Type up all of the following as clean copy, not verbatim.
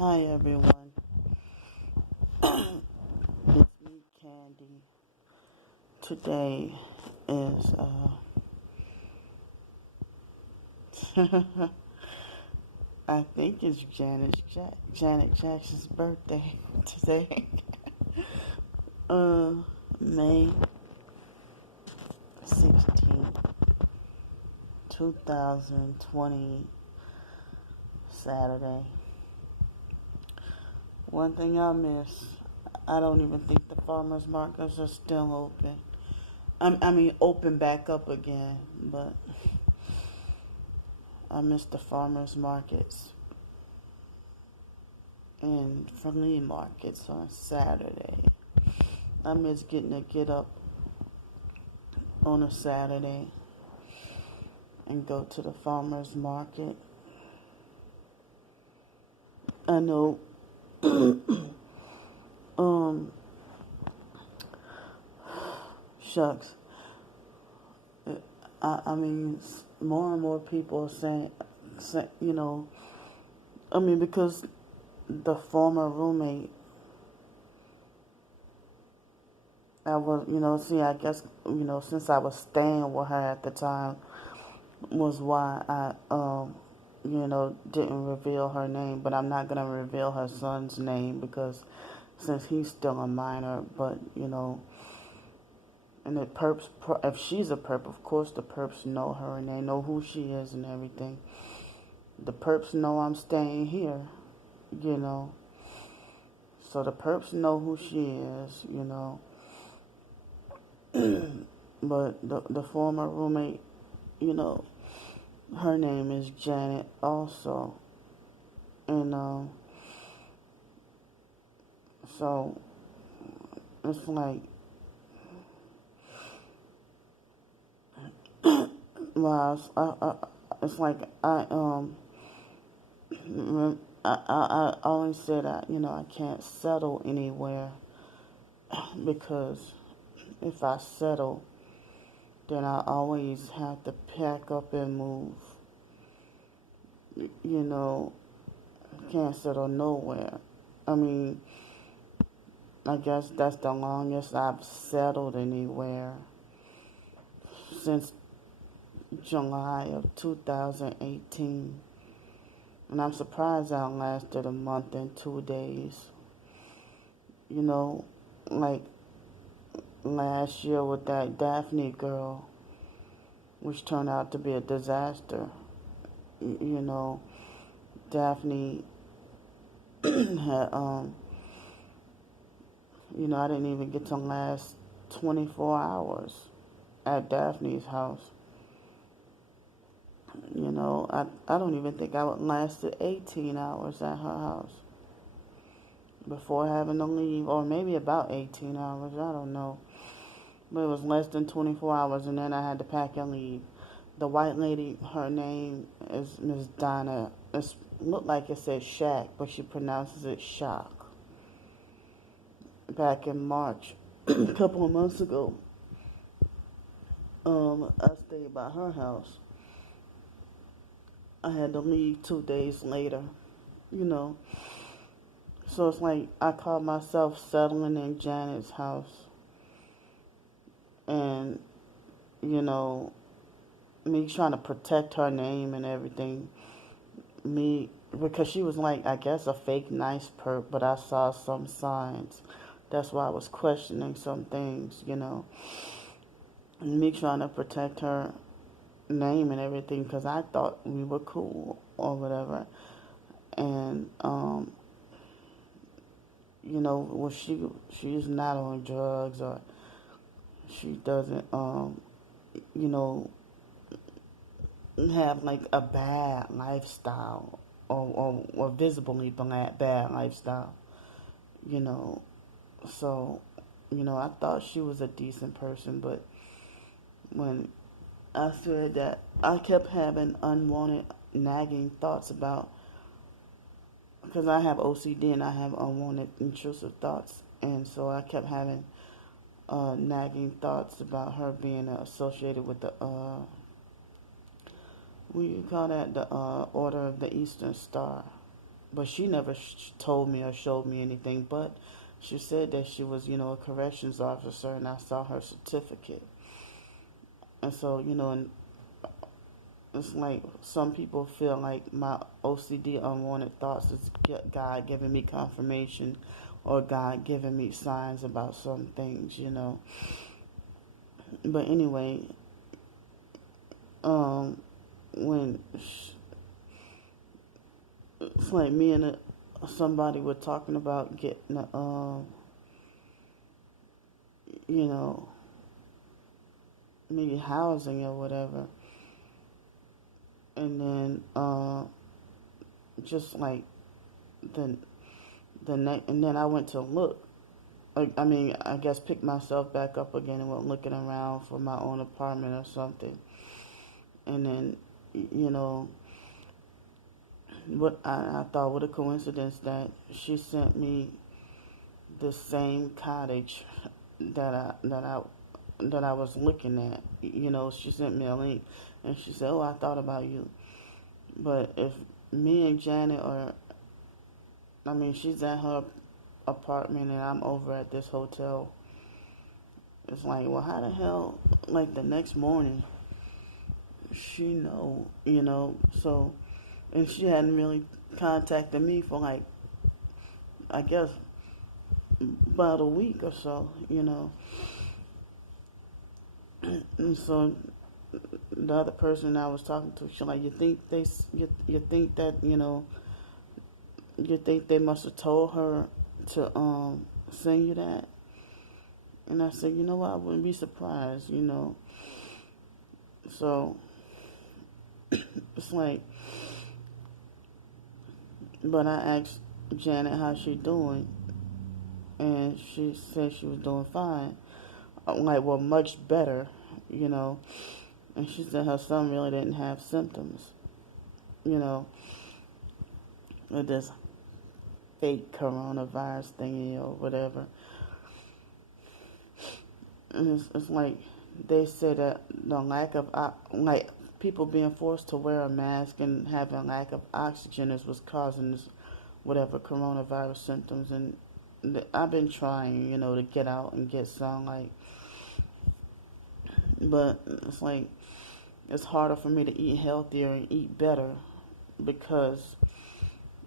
Hi everyone, it's me Candy. Today is I think it's Janet Jackson's birthday today. uh May 16th, 2020, Saturday. One thing I miss, I don't even think the farmers markets are still open. I mean open back up again, but I miss the farmers markets and flea markets on Saturday. I miss getting to get up on a Saturday and go to the farmers market. I know, um, shucks. I mean, more and more people are saying, because the former roommate, I guess, since I was staying with her at the time, was why I didn't reveal her name. But I'm not going to reveal her son's name because since he's still a minor, but, and the perps, if she's a perp, of course the perps know her and they know who she is and everything. The perps know I'm staying here, you know. So the perps know who she is. But the former roommate, you know, her name is Janet also. And so it's like, well, it's like I always said I can't settle anywhere because if I settle, then I always have to pack up and move. You know, can't settle nowhere. I mean, I guess that's the longest I've settled anywhere since July of 2018. And I'm surprised I lasted a month and 2 days. You know, like last year with that Daphne girl, which turned out to be a disaster. You know, Daphne had, I didn't even get to last 24 hours at Daphne's house. I don't even think I would lasted 18 hours at her house before having to leave, or maybe about 18 hours, I don't know. But it was less than 24 hours, and then I had to pack and leave. The white lady, her name is Miss Donna. It looked like it said Shack, but she pronounces it Shock. Back in March, a couple of months ago, I stayed by her house. I had to leave 2 days later, you know. So it's like I caught myself settling in Janet's house. And, you know, me trying to protect her name and everything. Because she was like, I guess, a fake nice perp, but I saw some signs. That's why I was questioning some things. And me trying to protect her name and everything because I thought we were cool or whatever. And, well, she's not on drugs or she doesn't, you know, have like a bad lifestyle or visibly bad lifestyle, you know. So, I thought she was a decent person, but when I said that, I kept having unwanted, nagging thoughts about, because I have OCD and I have unwanted, intrusive thoughts, and so I kept having nagging thoughts about her being associated with the what do you call that? The Order of the Eastern Star. but she never told me or showed me anything. But she said that she was, a corrections officer, and I saw her certificate. And so, and it's like some people feel like my OCD, unwanted thoughts, is God giving me confirmation or God giving me signs about some things. But anyway, um, when it's like me and somebody were talking about getting, you know, maybe housing or whatever, and then just like the and then I went to look. I mean, I guess pick myself back up again and went looking around for my own apartment or something. And then, you know, what I thought, what a coincidence that she sent me the same cottage that I was looking at. She sent me a link, and she said, "Oh, I thought about you." But if me and Janet are, I mean, she's at her apartment and I'm over at this hotel. It's like, well, how the hell? Like the next morning, she know. So, and she hadn't really contacted me for like, I guess, about a week or so. And so the other person I was talking to, she like, you think that you think they must have told her to send you that? And I said, you know what, I wouldn't be surprised. So it's like, but I asked Janet how she doing, and she said she was doing fine. I'm like, well, much better. And she said her son really didn't have symptoms, you know, with this fake coronavirus thingy or whatever. And it's like they say that the lack of, like, people being forced to wear a mask and having lack of oxygen is what's causing this, whatever, coronavirus symptoms. And I've been trying, to get out and get some, like, but it's like, it's harder for me to eat healthier and eat better because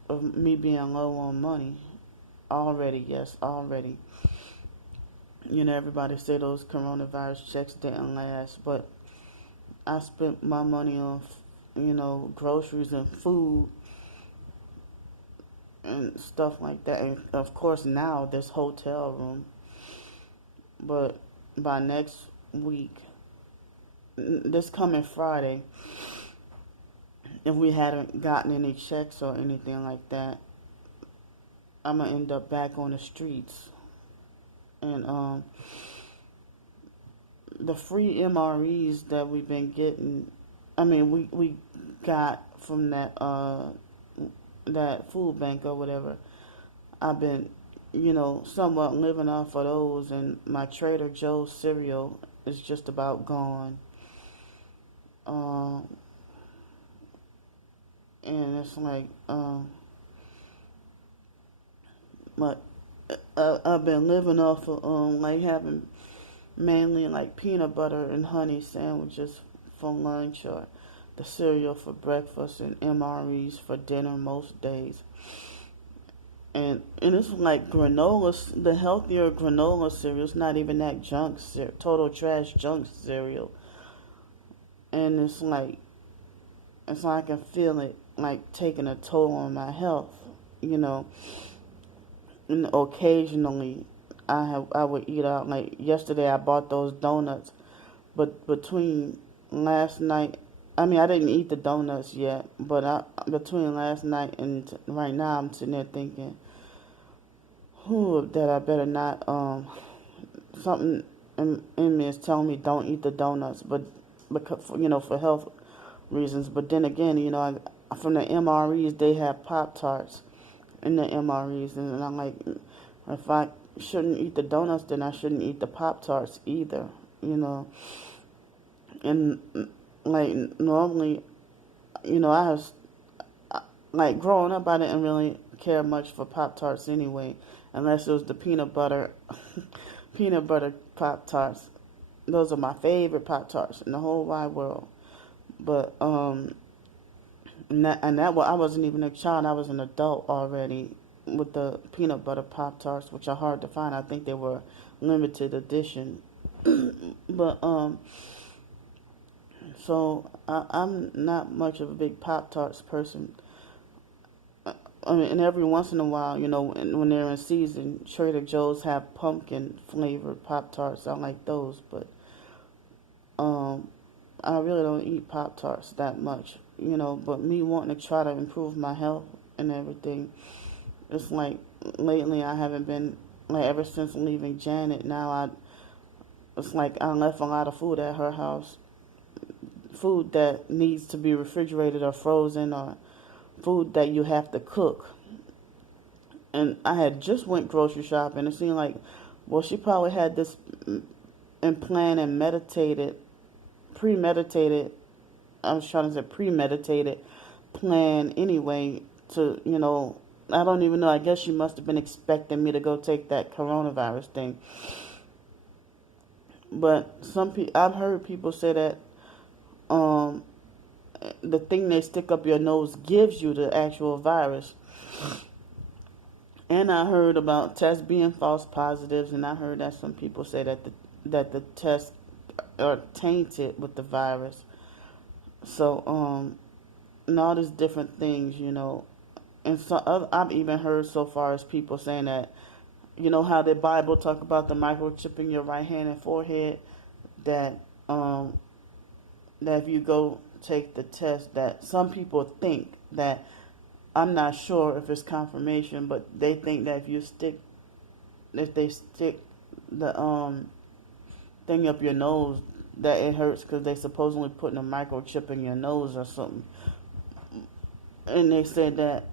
of me being low on money. Already, yes, already. Everybody say those coronavirus checks didn't last, but I spent my money on, groceries and food and stuff like that. And of course, now this hotel room. But by next week, this coming Friday, if we hadn't gotten any checks or anything like that, I'm gonna end up back on the streets. And the free MREs that we've been getting, I mean, we got from that food bank or whatever. I've been, somewhat living off of those, and my Trader Joe's cereal is just about gone. Um, and it's like, but I've been living off of like having mainly like peanut butter and honey sandwiches for lunch, or the cereal for breakfast, and MREs for dinner most days. And it's like granola, the healthier granola cereal. It's not even that junk cereal, total trash junk cereal. And it's like I can feel it like taking a toll on my health, you know. And occasionally, I would eat out. Like yesterday, I bought those donuts, but between last night, I mean, I didn't eat the donuts yet, but between last night and right now, I'm sitting there thinking, who that I better not. Something in me is telling me don't eat the donuts, but because for health reasons. But then again, from the MREs, they have Pop Tarts in the MREs, and I'm like, if I shouldn't eat the donuts, then I shouldn't eat the Pop Tarts either, you know. And like normally, I have like growing up, I didn't really care much for Pop Tarts anyway, unless it was the peanut butter, peanut butter Pop Tarts. Those are my favorite Pop Tarts in the whole wide world. But I wasn't even a child. I was an adult already with the peanut butter Pop Tarts, which are hard to find. I think they were limited edition. But so I'm not much of a big Pop Tarts person. I mean, and every once in a while, when they're in season, Trader Joe's have pumpkin flavored Pop Tarts. I like those, but um, I really don't eat Pop Tarts that much, But me wanting to try to improve my health and everything, it's like lately I haven't been like ever since leaving Janet. Now it's like I left a lot of food at her house, food that needs to be refrigerated or frozen, or food that you have to cook. And I had just went grocery shopping. It seemed like, well, she probably had this in plan and premeditated. I was trying to say premeditated plan anyway. I don't even know. I guess she must have been expecting me to go take that coronavirus thing. But I've heard people say that um, the thing they stick up your nose gives you the actual virus. And I heard about tests being false positives, and I heard that some people say that the tests are tainted with the virus. So and all these different things, And so I've even heard so far as people saying that, how the Bible talk about the microchip in your right hand and forehead, that that if you go take the test, that some people think that, I'm not sure if it's confirmation, but they think that if they stick the thing up your nose, that it hurts because they supposedly putting a microchip in your nose or something. And they said that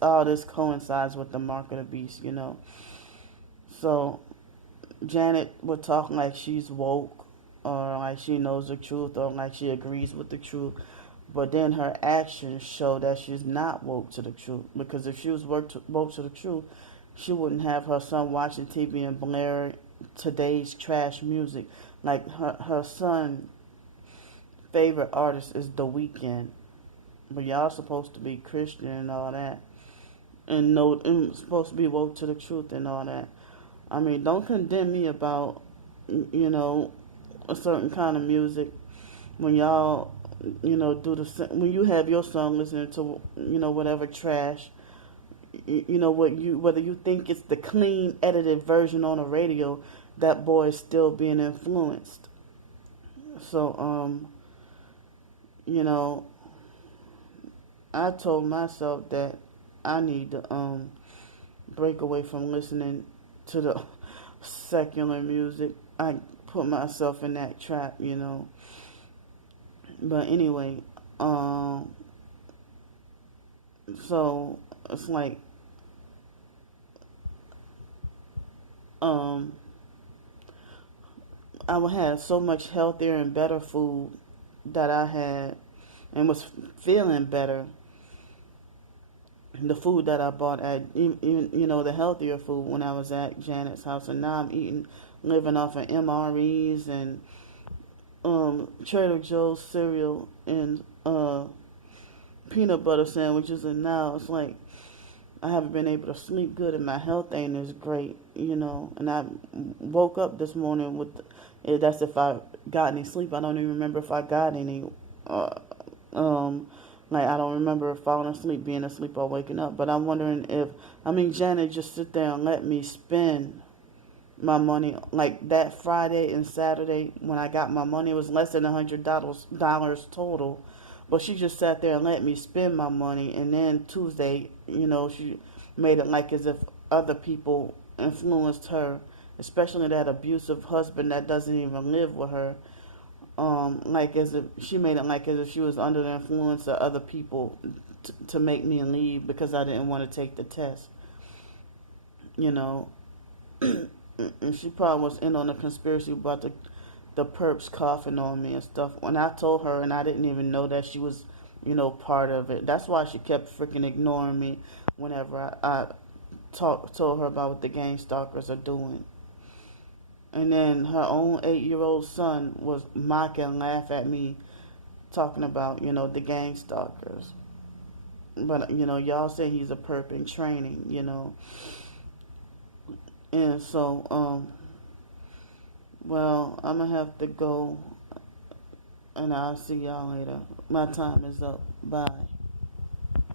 all this coincides with the mark of the beast. So Janet would talk like she's woke, or like she knows the truth, or like she agrees with the truth. But then her actions show that she's not woke to the truth. Because if she was woke to the truth, she wouldn't have her son watching TV and blaring today's trash music. Like her son favorite artist is The Weeknd, but y'all supposed to be Christian and all that, and know and supposed to be woke to the truth and all that. I mean, don't condemn me about a certain kind of music when y'all when you have your son listening to whatever trash. Whether you think it's the clean edited version on the radio, that boy is still being influenced. So you know I told myself that I need to break away from listening to the secular music. I put myself in that trap. But anyway, so it's like um I would have so much healthier and better food that I had and was feeling better. The food that I bought at, the healthier food when I was at Janet's house, and now I'm living off of MREs and Trader Joe's cereal and peanut butter sandwiches, and now it's like I haven't been able to sleep good, and my health ain't as great. And I woke up this morning with, that's if I got any sleep. I don't even remember if I got any. Like I don't remember falling asleep, being asleep, or waking up. But I'm wondering Janet just sit there and let me spend my money. Like that Friday and Saturday when I got my money, it was less than $100 total. But she just sat there and let me spend my money. And then Tuesday, she made it like as if other people influenced her, especially that abusive husband that doesn't even live with her. Like as if she made it like as if she was under the influence of other people to make me leave because I didn't want to take the test. You know, and she probably was in on the conspiracy about the perps coughing on me and stuff. When I told her, and I didn't even know that she was part of it. That's why she kept freaking ignoring me whenever I told her about what the gang stalkers are doing. And then her own 8-year-old son was mock and laugh at me talking about, the gang stalkers. But, y'all say he's a perp in training. And so, well, I'm going to have to go, and I'll see y'all later. My time is up. Bye.